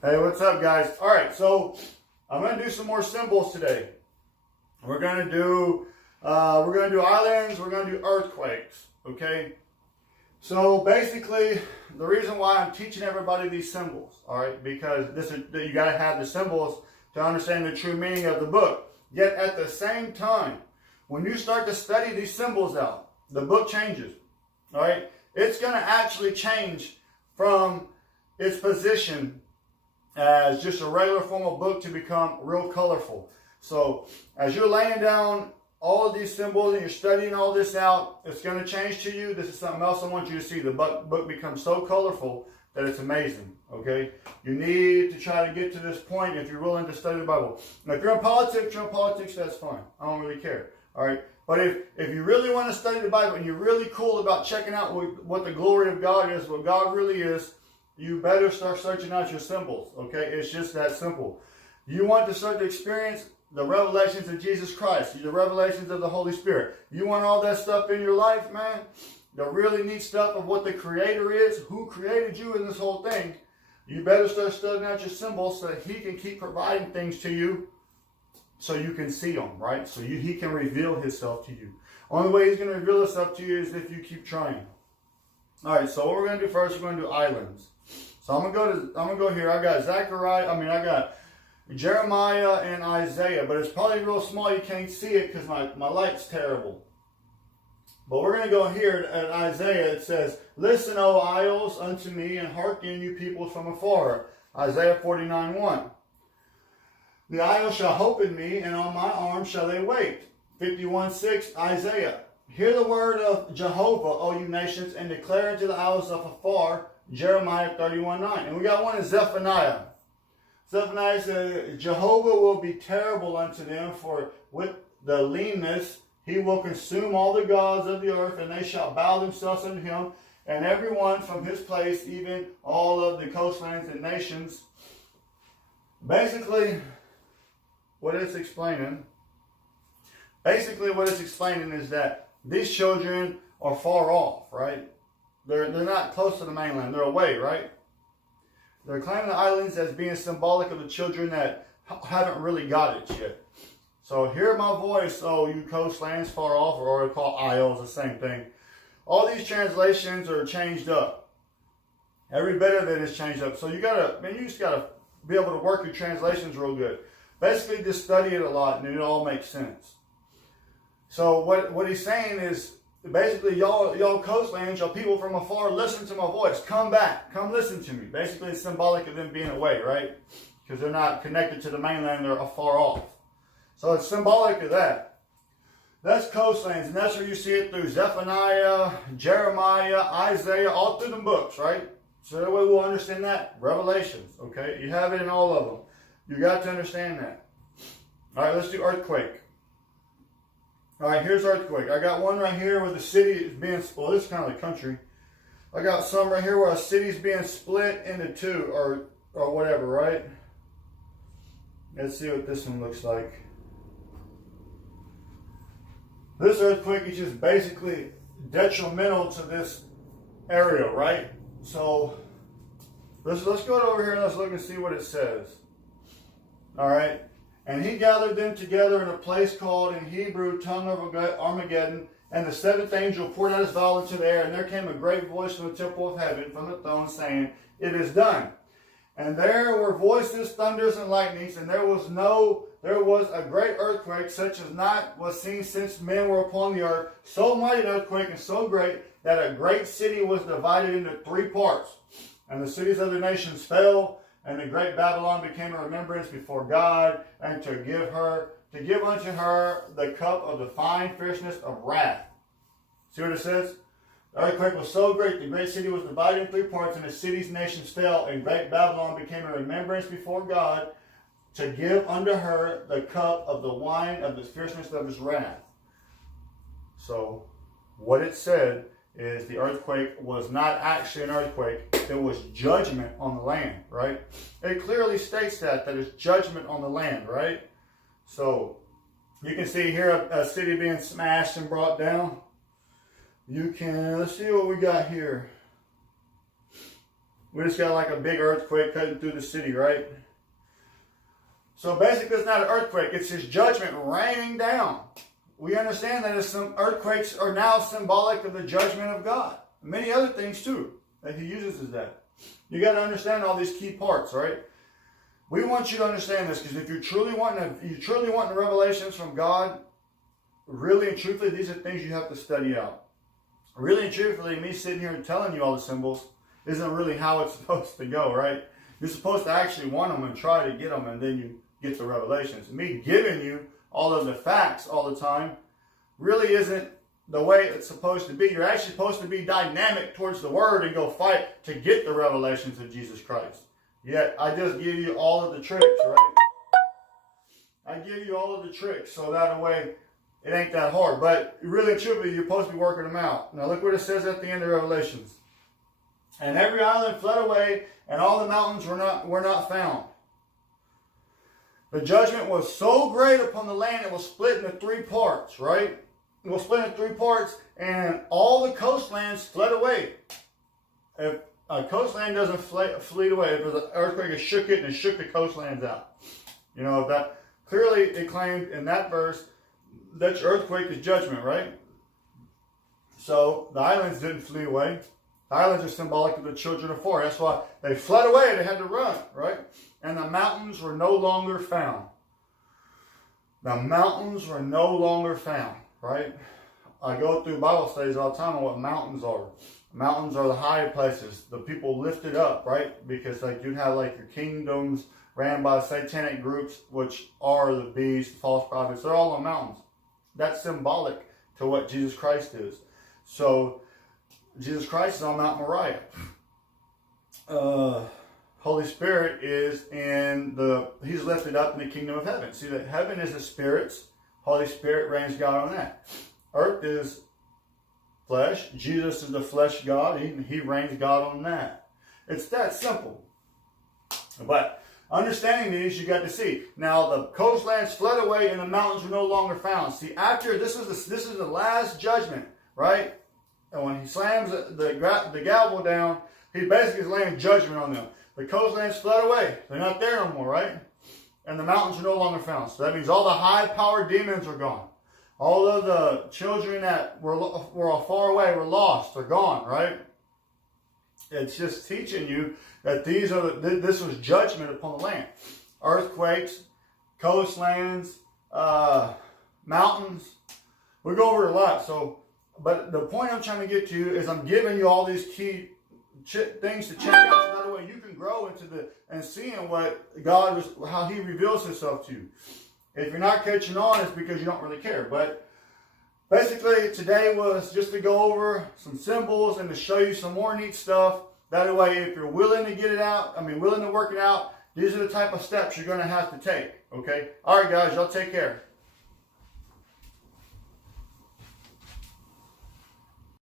Hey, what's up, guys? All right, so I'm gonna do some more symbols today. We're gonna do islands. We're gonna do earthquakes. Okay. So basically, the reason why I'm teaching everybody these symbols, all right, because you gotta have the symbols to understand the true meaning of the book. Yet at the same time, when you start to study these symbols out, the book changes. All right, it's gonna actually change from its position as just a regular formal book to become real colorful. So as you're laying down all of these symbols and you're studying all this out, it's going to change to you. This is something else I want you to see. The book becomes so colorful that it's amazing. Okay, you need to try to get to this point if you're willing to study the Bible. Now, if you're in politics, that's fine. I don't really care. All right, but if you really want to study the Bible and you're really cool about checking out what the glory of God is, what God really is, you better start searching out your symbols, okay? It's just that simple. You want to start to experience the revelations of Jesus Christ, the revelations of the Holy Spirit. You want all that stuff in your life, man? The really neat stuff of what the Creator is, who created you in this whole thing. You better start studying out your symbols so that He can keep providing things to you so you can see them, right? So He can reveal Himself to you. Only way He's going to reveal Himself to you is if you keep trying. All right, so what we're going to do first, we're going to do islands. So I'm gonna go here. I got I got Jeremiah and Isaiah, but it's probably real small. You can't see it because my light's terrible. But we're gonna go here at Isaiah. It says, "Listen, O isles, unto me, and hearken, you peoples from afar." Isaiah 49:1. "The isles shall hope in me, and on my arm shall they wait." 51:6. Isaiah. "Hear the word of Jehovah, O you nations, and declare unto the isles of afar." Jeremiah 31:9. And we got one in Zephaniah. Zephaniah says, "Jehovah will be terrible unto them, for with the leanness he will consume all the gods of the earth, and they shall bow themselves unto him, and everyone from his place, even all of the coastlands and nations." Basically, what it's explaining is that these children are far off, right? They're not close to the mainland. They're away, right? They're claiming the islands as being symbolic of the children that haven't really got it yet. So hear my voice, oh, you coastlands far off, or we call isles, the same thing. All these translations are changed up. Every bit of it is changed up. So you just gotta be able to work your translations real good. Basically, just study it a lot, and it all makes sense. So what he's saying is, basically, y'all coastlands, y'all people from afar, listen to my voice. Come back. Come listen to me. Basically, it's symbolic of them being away, right? Because they're not connected to the mainland. They're afar off. So it's symbolic of that. That's coastlands, and that's where you see it through Zephaniah, Jeremiah, Isaiah, all through the books, right? So that way we'll understand that. Revelations, okay? You have it in all of them. You got to understand that. All right, let's do earthquake. All right, here's earthquake. I got one right here where the city is being split. This is kind of the country. I got some right here where a city's being split into two or whatever, right? Let's see what this one looks like. This earthquake is just basically detrimental to this area, right? So let's go over here and let's look and see what it says. All right. "And he gathered them together in a place called in Hebrew, tongue of Armageddon. And the seventh angel poured out his vial into the air. And there came a great voice from the temple of heaven, from the throne, saying, It is done. And there were voices, thunders, and lightnings. And there was a great earthquake, such as not was seen since men were upon the earth. So mighty an earthquake, and so great, that a great city was divided into three parts. And the cities of the nations fell. And the great Babylon became a remembrance before God, and to give unto her the cup of the fine fierceness of wrath." See what it says? The earthquake was so great, the great city was divided in three parts, and the cities' nations fell, and great Babylon became a remembrance before God, to give unto her the cup of the wine of the fierceness of his wrath. So, what it said is the earthquake was not actually an earthquake. It was judgment on the land, right? It clearly states that it's judgment on the land, right? So you can see here a city being smashed and brought down. Let's see what we got here. We just got like a big earthquake cutting through the city, right? So basically it's not an earthquake, it's his judgment raining down. We understand that some earthquakes are now symbolic of the judgment of God. Many other things too that he uses as that. You got to understand all these key parts, right? We want you to understand this, because if you're truly wanting the revelations from God, really and truthfully, these are things you have to study out. Really and truthfully, me sitting here and telling you all the symbols isn't really how it's supposed to go, right? You're supposed to actually want them and try to get them, and then you get the revelations. Me giving you all of the facts all the time really isn't the way it's supposed to be. You're actually supposed to be dynamic towards the Word and go fight to get the revelations of Jesus Christ. Yet, I just give you all of the tricks, right? I give you all of the tricks, so that way it ain't that hard. But really and truly, you're supposed to be working them out. Now look what it says at the end of Revelations. And every island fled away, and all the mountains were not found. The judgment was so great upon the land, it was split into 3 parts, right? It was split into 3 parts, and all the coastlands fled away. If a coastland doesn't flee away, if there's an earthquake, it shook it and it shook the coastlands out. You know, that clearly it claimed in that verse that your earthquake is judgment, right? So the islands didn't flee away. The islands are symbolic of the children of 4. That's why they fled away. They had to run, right? And the mountains were no longer found. The mountains were no longer found, right? I go through Bible studies all the time on what mountains are. Mountains are the high places. The people lifted up, right? Because like you'd have like your kingdoms ran by satanic groups, which are the beast, false prophets. They're all on mountains. That's symbolic to what Jesus Christ is. So Jesus Christ is on Mount Moriah. Holy Spirit is he's lifted up in the kingdom of heaven. See that heaven is the spirits. Holy Spirit reigns God on that. Earth is flesh. Jesus is the flesh God. He reigns God on that. It's that simple. But understanding these, you got to see. Now the coastlands fled away and the mountains were no longer found. See, after this is the last judgment, right? And when he slams the gavel down, he basically is laying judgment on them. The coastlands fled away. They're not there no more, right? And the mountains are no longer found. So that means all the high-powered demons are gone. All of the children that were far away were lost. They're gone, right? It's just teaching you that this was judgment upon the land. Earthquakes, coastlands, mountains. We go over it a lot. So, but the point I'm trying to get to is I'm giving you all these key things to check out, so that way you can grow into and seeing what God how He reveals Himself to you. If you're not catching on, it's because you don't really care. But basically, today was just to go over some symbols and to show you some more neat stuff. That way, if you're willing to get it out, willing to work it out, these are the type of steps you're going to have to take. Okay? All right, guys, y'all take care.